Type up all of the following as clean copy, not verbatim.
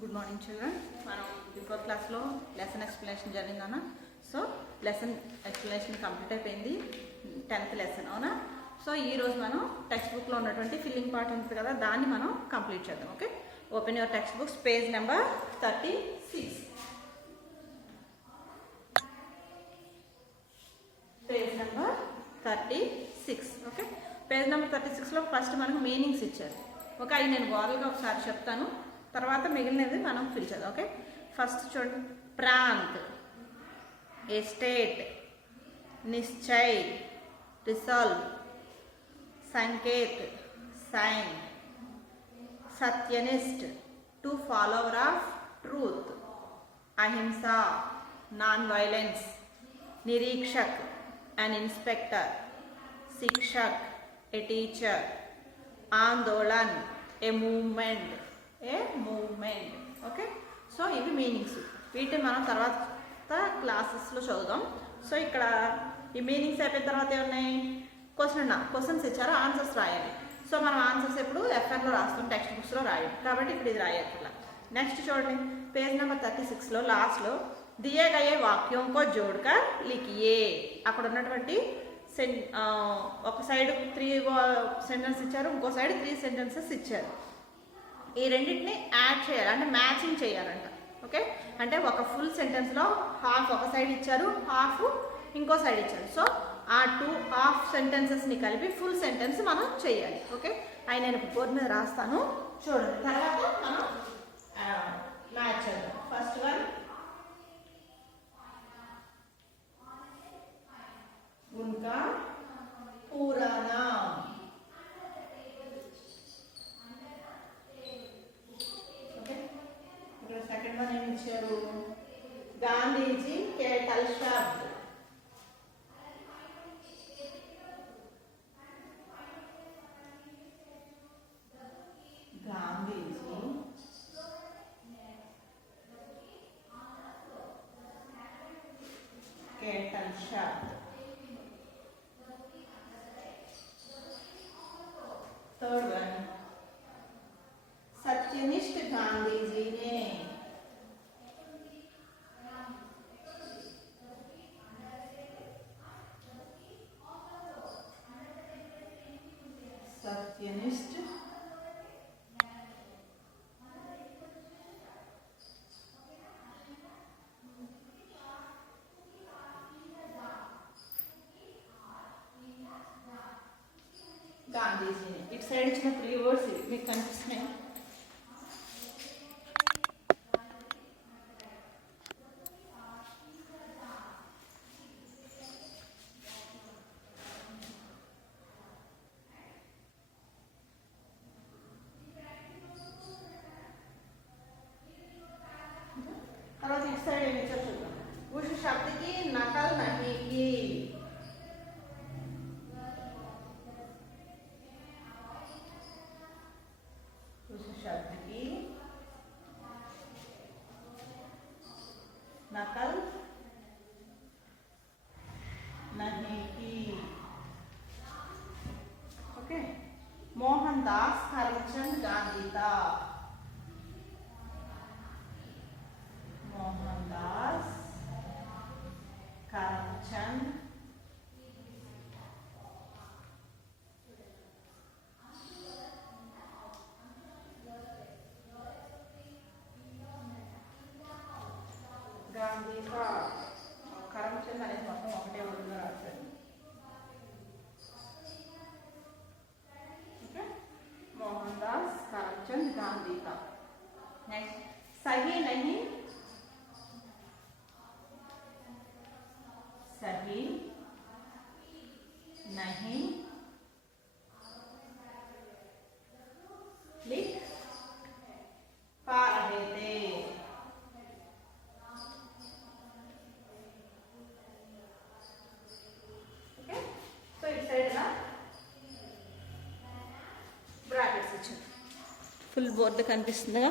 Good morning children. మనం before క్లాస్లో lesson explanation జరిగిందన్నా. సో లెసన్ ఎక్స్ప్లెనేషన్ కంప్లీట్ అయిపోయింది, 10th లెసన్ అవునా. సో ఈరోజు మనం టెక్స్ట్ బుక్లో ఉన్నటువంటి ఫిల్లింగ్ పార్ట్ ఉంటుంది కదా, దాన్ని మనం కంప్లీట్ చేద్దాం. Okay, open your text books, page number 36. Page number 36. Okay, page number 36లో ఫస్ట్ మనకు మీనింగ్స్ ఇచ్చారు. ఓకే, అవి నేను ఓరల్గా ఒకసారి చెప్తాను, తర్వాత మిగిలినది మనం ఫిల్ చేద్దాం. ఓకే, ఫస్ట్ చూడండి. ప్రాంత్, ఎస్టేట్, నిశ్చయ్, రిసాల్వ్, సంకేత్, సైన్, సత్యనిష్ఠ, టు ఫాలోవర్ ఆఫ్ ట్రూత్, అహింస, నాన్ వైలెన్స్, నిరీక్షక్, an inspector, శిక్షక్, a teacher, ఆందోళన్, a movement. ఓకే, సో ఇవి మీనింగ్స్. వీటిని మనం తర్వాత క్లాసెస్లో చదువుదాం. సో ఇక్కడ ఈ మీనింగ్స్ అయిపోయిన తర్వాత ఏమున్నాయి, క్వశ్చన్స్ ఇచ్చారు, ఆన్సర్స్ రాయాలి. సో మనం ఆన్సర్స్ ఎప్పుడు ఎఫ్ఆర్లో రాస్తాం, టెక్స్ట్ బుక్స్లో రాయాలి, కాబట్టి ఇప్పుడు ఇది రాయాలి ఇలా. నెక్స్ట్ చూడండి, పేజ్ నెంబర్ 36లో లాస్ట్లో दिए गए वाक्यों को जोड़कर लिखिए. అక్కడ ఉన్నటువంటి ఒక సైడ్ 3 సెంటెన్స్ ఇచ్చారు, ఇంకో సైడ్ 3 సెంటెన్సెస్ ఇచ్చారు. ఈ రెండింటిని యాడ్ చేయాలి, అంటే మ్యాచింగ్ చేయాలంట. ఓకే, అంటే ఒక ఫుల్ సెంటెన్స్లో హాఫ్ ఒక సైడ్ ఇచ్చారు, హాఫ్ ఇంకో సైడ్ ఇచ్చారు. సో ఆ 2 హాఫ్ సెంటెన్సెస్ని కలిపి ఫుల్ సెంటెన్స్ మనం చేయాలి. ఓకే, అవి నేను బోర్డు మీద రాస్తాను చూడండి, తర్వాత మనం మ్యాచ్ చేద్దాం. ఫస్ట్ వన్, उनका पूरा नाम. ओके, सेकंड वन ఏమి ఇచ్చారు, Gandhiji cattle శబ్ద్. Gandhiji cattle శబ్ద్. Third one, सत्यनिष्ठ Gandhi ji ने सत्यनिष्ठ గాంధీజీ. ఇటు సైడ్ ఇచ్చిన 3 వర్డ్స్ మీకు కనిపిస్తున్నాయి. తర్వాత ఇటు సైడ్ ఏమి ఇచ్చారు చూద్దాం. ఉస్ శబ్ద్ కి నకల్ నహీ की. शब्द की नकल नहीं की. ओके, मोहनदास करमचंद गांधी था. मोहनदास करमचंद గాంధీ కా. కరమ్చంద్ అనేది మొత్తం ఒకటే వర్డ్లో రాశారు. ఓకే, మోహన్ దాస్ కరమ్చంద్ గాంధీ కా. నెక్స్ట్, సహీ నహీ, సహీ నహీ लिख पा रहे थे. ఫుల్ బోర్డు కనిపిస్తుందిగా.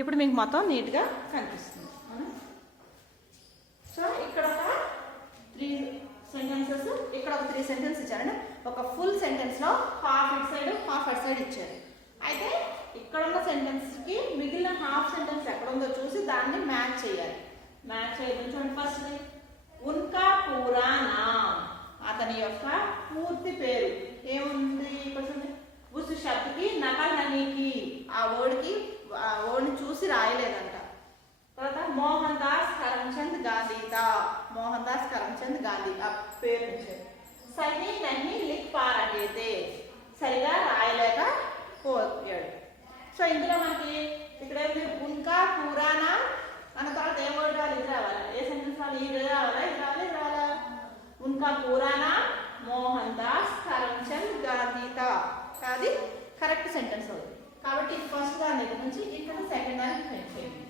ఇప్పుడు మీకు మొత్తం నీట్గా కనిపిస్తుంది. సో ఇక్కడ ఒక 3 సెంటెన్సెస్, ఇక్కడ ఒక 3 సెంటెన్స్ ఇచ్చారండి. ఒక ఫుల్ సెంటెన్స్లో half it side half at side ఇచ్చారు. అయితే ఇక్కడ ఉన్న సెంటెన్స్కి మిగిలిన హాఫ్ సెంటెన్స్ ఎక్కడ ఉందో చూసి దాన్ని మ్యాచ్ చేయాలి. మ్యాచ్ చేయడం చూడండి. ఫస్ట్ ఉన్కా పూరా నామ్, అతని యొక్క పూర్తి పేరు ఏముంది ఇక్కడ చూడండి. ఉస్ శబ్దకి నకల్ ననీకి, ఆ వర్డ్ని చూసి రాయలేదంట. తర్వాత మోహన్ దాస్ కరమ్చంద్ గాంధీ తా, మోహన్ దాస్ కరమ్చంద్ గాంధీ ఆ పేరు నుంచి. సహీ నహీ లిఖ్ పా రహే తే, సరిగా రాయలేక పోయాడు. సో ఇందులో మనకి ఇక్కడ ఏంటి ఉన్కా పురానా అన్న తర్వాత ఏ వర్డ్ రావాలి, ఇది రావాలి. ఏ సెంటెన్స్ రావాలి, ఇది రావాలా, ఇది రావాలి, ఇది రావాలా. ఉన్కా పురానా మోహన్ దాస్ కరమ్చంద్ గాంధీ తా, అది కరెక్ట్ సెంటెన్స్ అవుతుంది. కాబట్టి ఫస్ట్ దాని దగ్గర నుంచి ఇక్కడ సెకండ్ దానికి ప్రింట్ చేయండి.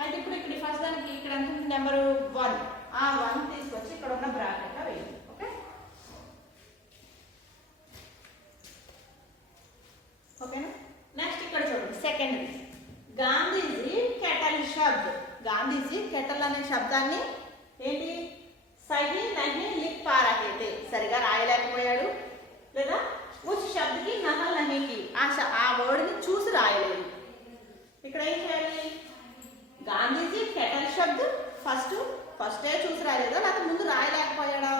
అయితే ఇప్పుడు ఇక్కడ ఫస్ట్ దానికి ఇక్కడ ఎంత నెంబర్ 1, ఆ 1 తీసుకొచ్చి ఇక్కడ ఉన్న బ్రాకెట్లో వేయండి. ఓకే ఓకేనా. నెక్స్ట్ ఇక్కడ చూడండి సెకండ్ గాంధీజీ కెటల్ శబ్ద్. గాంధీజీ కెటల్ అనే శబ్దాన్ని ఏంటి సహీ నహీ లిఖ్ పా రహే తే, సరిగా రాయలేకపోయాడు. లేదా ఉస్ శబ్దకి నకల్ నహీకి, ఆ వర్డ్ని చూసి రాయలేదు. ఇక్కడ ఏం చేయాలి, గాంధీజీ కెటల్ శబ్ద్ ఫస్టే చూసి రాయలేదా, లేకపోతే ముందు రాయలేకపోయాడా?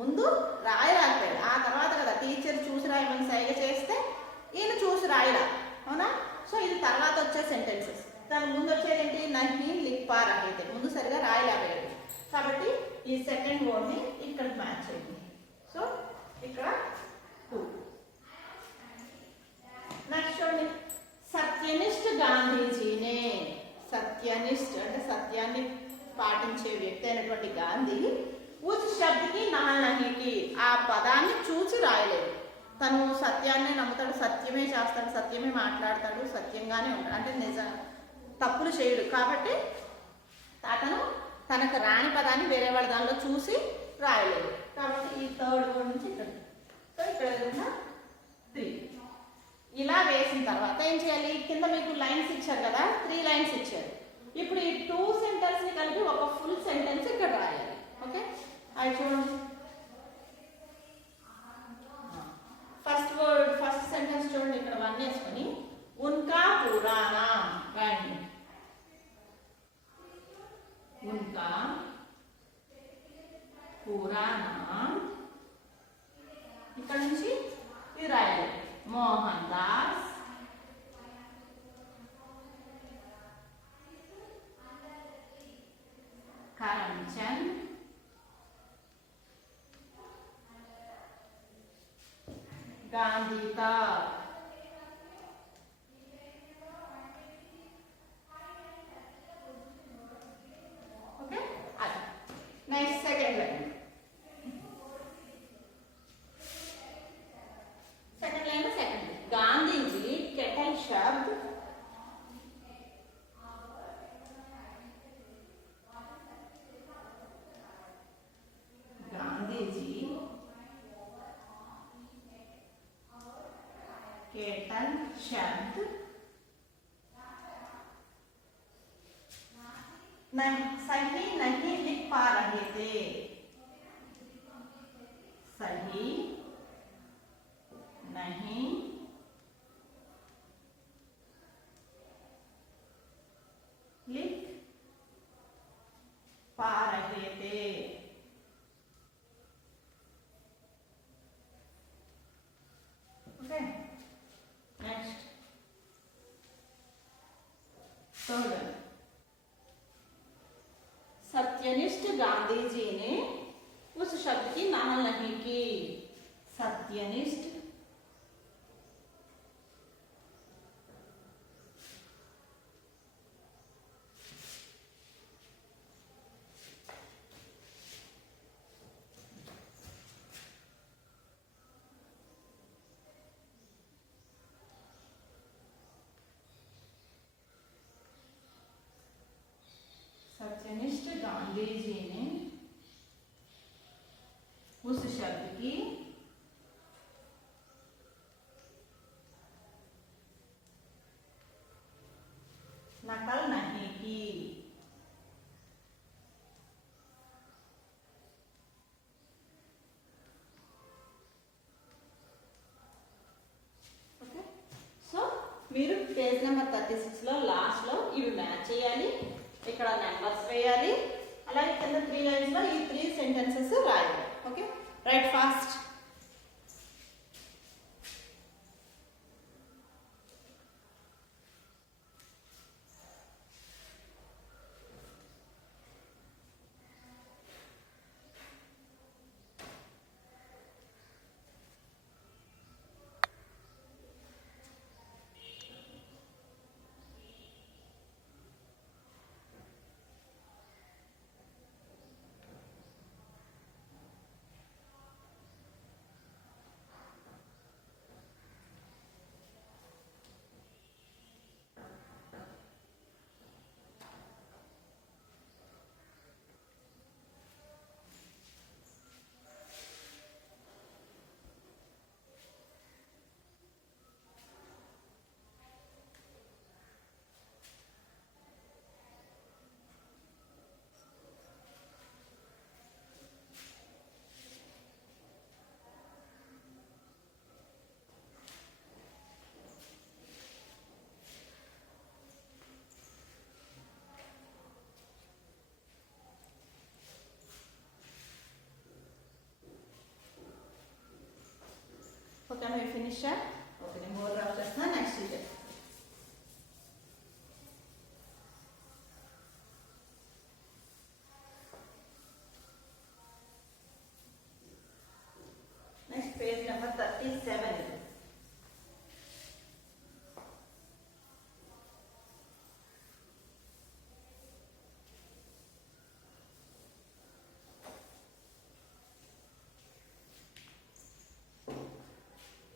ముందు రాయలేకపోయాడు. ఆ తర్వాత కదా టీచర్ చూసి రాయమని సైగ చేస్తే ఈయన చూసి రాయలా, అవునా. సో ఇది తర్వాత వచ్చే సెంటెన్సెస్. దాని ముందు వచ్చేది ఏంటి, నహీ లిఖ్ పా రహే తే, ముందు సరిగా రాయలేకపోయాడు. కాబట్టి ఈ సెకండ్ వర్డ్ని ఇక్కడ మ్యాచ్ చేయండి. సో ఇక్కడ 2. నెక్స్ట్ చూడండి సత్యనిష్ఠ గాంధీజీనే. సత్యనిష్ఠ అంటే సత్యాన్ని పాటించే వ్యక్తి అయినటువంటి గాంధీ ఉస్ శబ్దకి నహల్ నహీకి, ఆ పదాన్ని చూసి రాయలేదు. తను సత్యాన్నే నమ్ముతాడు, సత్యమే చేస్తాడు, సత్యమే మాట్లాడతాడు, సత్యంగానే ఉంటాడు, అంటే తప్పులు చేయడు. కాబట్టి అతను తనకు రాని పదాన్ని వేరే వాళ్ళ దానిలో చూసి రాయలేదు. కాబట్టి ఈ థర్డ్ వర్డ్ నుంచి ఇక్కడ. సో ఇక్కడ 3 ఇలా వేసిన తర్వాత ఏం చేయాలి, కింద మీకు లైన్స్ ఇచ్చారు కదా, 3 లైన్స్ ఇచ్చారు. ఇప్పుడు ఈ 2 సెంటెన్స్ని కలిపి ఒక ఫుల్ సెంటెన్స్ ఇక్కడ రాయాలి. ఓకే అది చూడండి. ఫస్ట్ సెంటెన్స్ చూడండి, ఇక్కడ 1 వేసుకొని ఉన్కా పురానా రాయండి. ఉన్కా పురానా, ఇక్కడ నుంచి ఇది రాయాలి. మోహన్ దాస్ కరమ్చంద్ గాంధీ తా. ఓకే అది next second line. Gandhiji kettle शब्द गांधीजी केटल शब्द सही नहीं लिख पा रहे थे. सही नहीं लिख पा रहे थे. Okay next third सत्यनिष्ठ Gandhi ji ने उस शब्द की नकल नहीं की. सत्यनिष्ठ सत्यनिष्ठ गांधी जी ने उस शब्द की नकल नहीं की. ओके सो మీరు పేజ్ నెంబర్ 36లో లాస్ట్లో ఇవి మ్యాచ్ చేయాలి, ఇక్కడ నెంబర్స్ వేయాలి, అలాగే కింద 3 లైన్స్లో ఈ 3 సెంటెన్సెస్ రాయాలి. Okay, right fast. Okay, we finish that. Okay, more after next video. Next page number 37.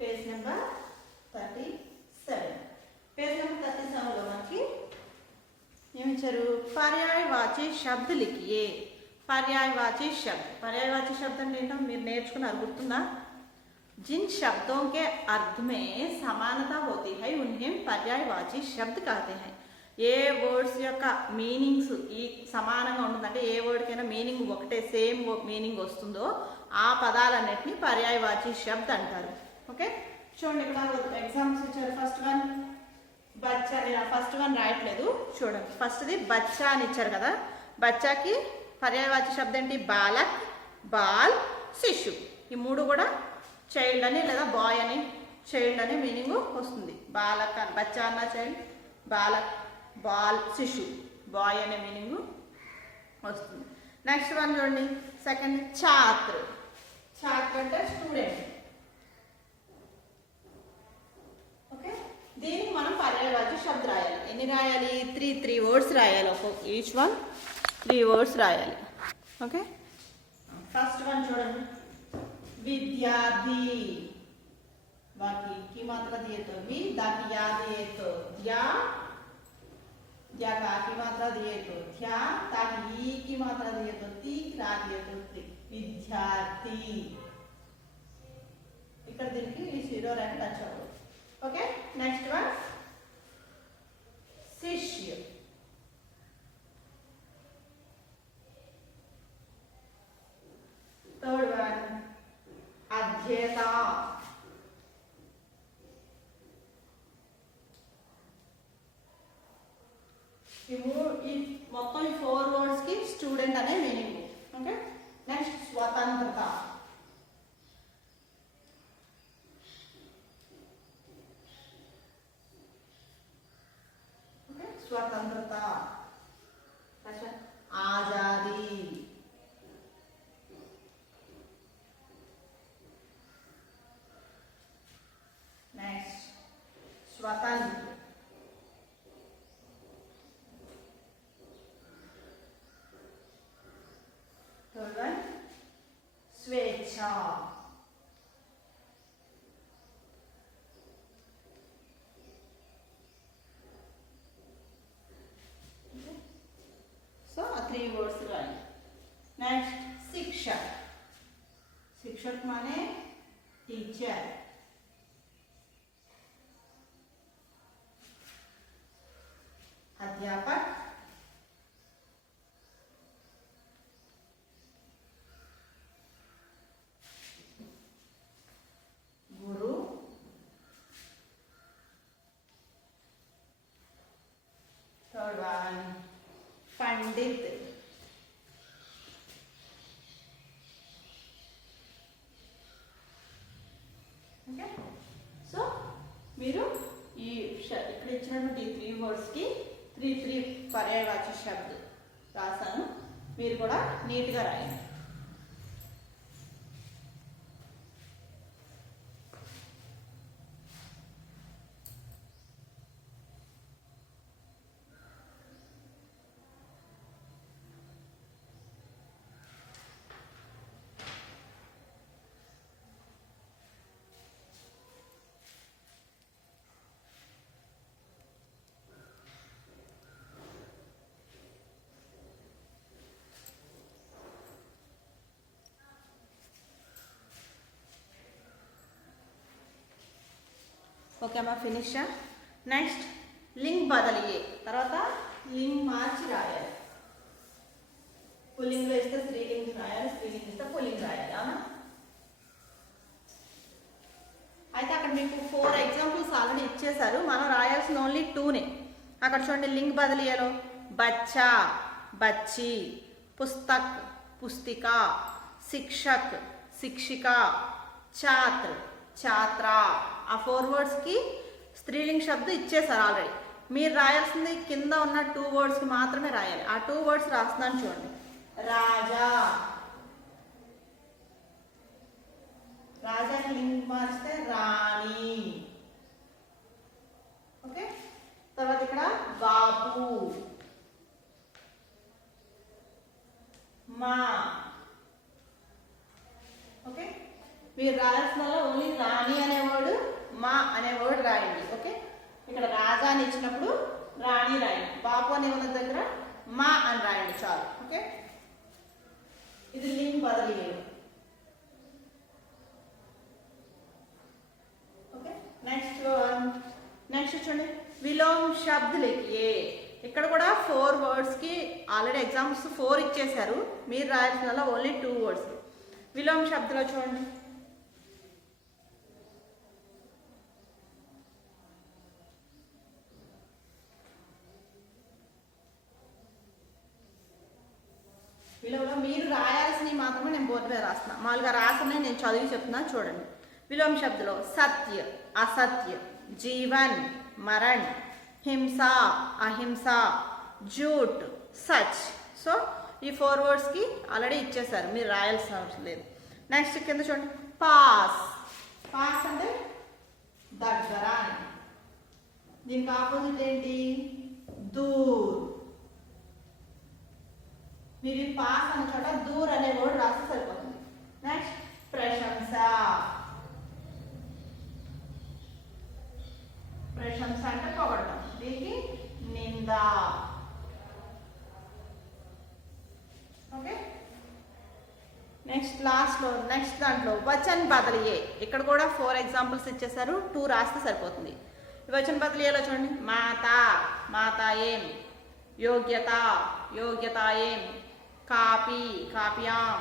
Page number 37. Page number 37లో మనకి ఏమిచ్చారు? పర్యాయవాచి శబ్ద లిఖియే. పర్యాయవాची शब्द. पर्यायवाची शब्द అంటే ఏంటో మీరు నేర్చుకున్నారు, గుర్తుందా? जिन शब्दों के अर्थ में समानता होती है उन्हें पर्यायवाची शब्द कहते हैं. ఏ వర్డ్స్ యొక్క మీనింగ్స్ ఈ సమానంగా ఉంటుందంటే ఏ వర్డ్కైనా మీనింగ్ ఒకటే సేమ్ మీనింగ్ వస్తుందో ఆ పదాలన్నిటిని పర్యాయవాచి శబ్ద అంటారు. ఓకే, చూడండి ఇక్కడ ఎగ్జామ్స్ ఇచ్చారు. ఫస్ట్ వన్ బచ్చా. నేను ఫస్ట్ వన్ రాయట్లేదు, చూడండి. ఫస్ట్ది బచ్చా అని ఇచ్చారు కదా. బచ్చాకి పర్యాయవాచి శబ్దం ఏంటి? బాలక్, బాల్, శిశు. ఈ మూడు కూడా చైల్డ్ అని లేదా బాయ్ అని, చైల్డ్ అనే మీనింగ్ వస్తుంది. బాలక్ బచ్చా అన్న చైల్డ్, బాలక్, బాల్, శిశు బాయ్ అనే మీనింగ్ వస్తుంది. నెక్స్ట్ వన్ చూడండి, సెకండ్ ఛాత్ర. ఛాత్ర అంటే స్టూడెంట్. ఓకే, దీనికి మనం పర్యాయవాచి శబ్ద రాయాలి. ఎన్ని రాయాలి? 3 వర్డ్స్ రాయాలి. ఈచ్ వన్ 3 వర్డ్స్ రాయాలి. ఓకే, ఫస్ట్ వన్ చూడండి, विद्यार्थी. बाकी की मात्रा दिए तो वी, दा की या दिए तो द्या, द्या का की मात्रा दिए तो ध्या, ता की ई की मात्रा दिए तो ती, क्रा दिए तो त्री. विद्यार्थी. ఇక్కడ దీనికి ఈ జీరో ర్యాంక్ టచ్ అవ్వదు. ఓకే, నెక్స్ట్ వన్ శిష్య. థర్డ్ వన్ అధ్యేత. ఈ మొత్తం ఈ 4 వర్డ్స్ కి స్టూడెంట్ అనే మీనింగ్. ఓకే, నెక్స్ట్ స్వతంత్రత. ఓకే, స్వతంత్రత. ఆజాదీ. నెక్స్ట్ స్వతంత్ర. థర్డ్ వన్ స్వేచ్ఛ. సో ఆ 3 వర్డ్స్ రాయాలి. నెక్స్ట్ శిక్షక్. శిక్షక్ మానే టీచర్. अध्यापक, गुरु, పండిత్. ఓకే, సో మీరు ఇక్కడ ఇచ్చినటువంటి 3 వర్డ్స్కి 3 పర్యాయవాచ్య శబ్ద రాశాను. మీరు కూడా నీట్గా రాయండి. ఓకే అమ్మా, ఫినిష్. నెక్స్ట్ లింగ్ బదలియే, తర్వాత లింగ్ మార్చి రాయాలి. పుల్లింగ్ వేస్తే స్త్రీలింగ్ రాయాలి, స్త్రీలింగ్ ఇస్తే పుల్లింగ్ రాయాలి. అవునా? అయితే అక్కడ మీకు 4 ఎగ్జాంపుల్స్ ఆల్రెడీ ఇచ్చేశారు. మనం రాయాల్సిన ఓన్లీ 2నే. అక్కడ చూడండి, లింగ్ బదలియేలో బచ్చా, బచ్చి, పుస్తక్, పుస్తిక, శిక్షక్, శిక్షిక, ఛాత్ర, ఛాత్ర. ఆ 4 వర్డ్స్కి స్త్రీలింగ్ శబ్దం ఇచ్చేసారు ఆల్రెడీ. మీరు రాయాల్సింది కింద ఉన్న 2 వర్డ్స్కి మాత్రమే రాయాలి. ఆ 2 వర్డ్స్ రాస్తున్నాను చూడండి. రాజా, రాజాకి లింగ్ మార్చితే రాణి. ఓకే, తర్వాత ఇక్కడ బాబు, మా. ఓకే, మీరు రాయాల్సిన ఓన్లీ రాణి అనే వర్డ్, మా అనే వర్డ్ రాయండి. ఓకే, ఇక్కడ రాజా అని ఇచ్చినప్పుడు రాణి రాయండి, బాబు అనే ఉన్న దగ్గర మా అని రాయండి, చాలు. ఓకే, ఇది లింగ్ బదలియే. ఓకే, నెక్స్ట్ చూడండి, విలోమ్ శబ్ద లిఖియే. ఇక్కడ కూడా 4 వర్డ్స్కి ఆల్రెడీ ఎగ్జామ్స్ 4 ఇచ్చేశారు. మీరు రాయాల్సిన ఓన్లీ 2 వర్డ్స్. విలోమ్ శబ్దలో చూడండి, విలోమలో మీరు రాయాల్సినవి మాత్రమే నేను బోర్డు మీద రాస్తున్నా. మామూలుగా రాసినవి నేను చదివి చెప్తున్నా, చూడండి. విలోమ శబ్దలో సత్య, అసత్య, జీవన్, మరణ్, హింస, అహింస, జూట్, సచ్. సో ఈ 4 వర్డ్స్కి ఆల్రెడీ ఇచ్చేసారు, మీరు రాయాల్సిన అవసరం లేదు. నెక్స్ట్ కింద చూడండి, పాస్. పాస్ అంటే దగ్గర అని. దీనికి ఆపోజిట్ ఏంటి? దూర్. మీరు పాస్ అనే చోట దూర్ అనే వర్డ్ రాస్తే సరిపోతుంది. నెక్స్ట్ ప్రశంస. ప్రశంస అంటే పొగడటం, దీనికి నింద. ఓకే, నెక్స్ట్ దాంట్లో వచన్ బదలియే. ఇక్కడ కూడా 4 ఎగ్జాంపుల్స్ ఇచ్చేసారు, 2 రాస్తే సరిపోతుంది. వచన్ బదలియేలో చూడండి, మాత, మాతాయేం, యోగ్యత, యోగ్యతాయేం, కాపీ, కాప్యాం,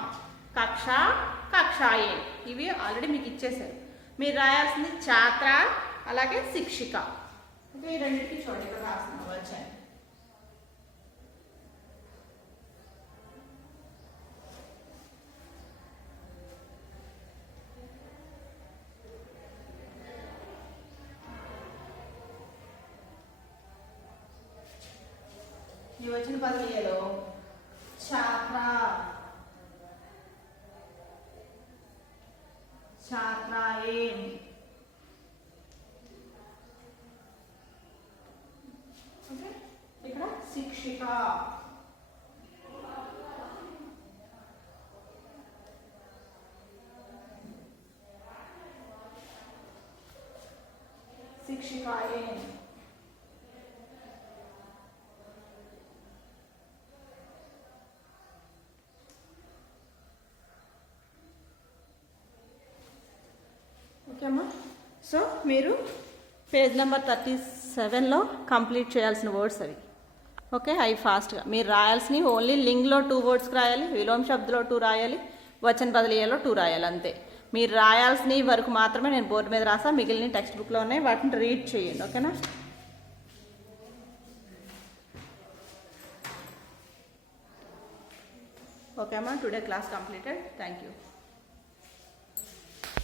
కక్ష, కక్షాయేం. ఇవి ఆల్రెడీ మీకు ఇచ్చేసారు. మీరు రాయాల్సింది ఛాత్ర, అలాగే శిక్షిక. ఓకే, ఈ రెండింటికి చూడండి ఇక్కడ రాస్తున్నాం వచ్చాను. ఈ వచ్చిన బదిలీలో ఛాత్ర, ఛాత్రాయేం, ఇక్కడ శిక్షిక, శిక్షికాయేం. ఓకేమ్మా, సో మీరు పేజ్ నెంబర్ 37లో కంప్లీట్ చేయాల్సిన వర్డ్స్ అవి. ఓకే, అవి ఫాస్ట్గా మీరు రాయాల్సినవి ఓన్లీ లింగ్లో 2 వర్డ్స్కి రాయాలి, విలోమ శబ్దలో 2 రాయాలి, వచన బదిలీలో 2 రాయాలి, అంతే. మీరు రాయాల్సినవి వరకు మాత్రమే నేను బోర్డు మీద రాసా, మిగిలిన టెక్స్ట్ బుక్లో ఉన్నాయి, వాటిని రీడ్ చేయండి. ఓకేనా? ఓకే అమ్మా, today class completed. Thank you.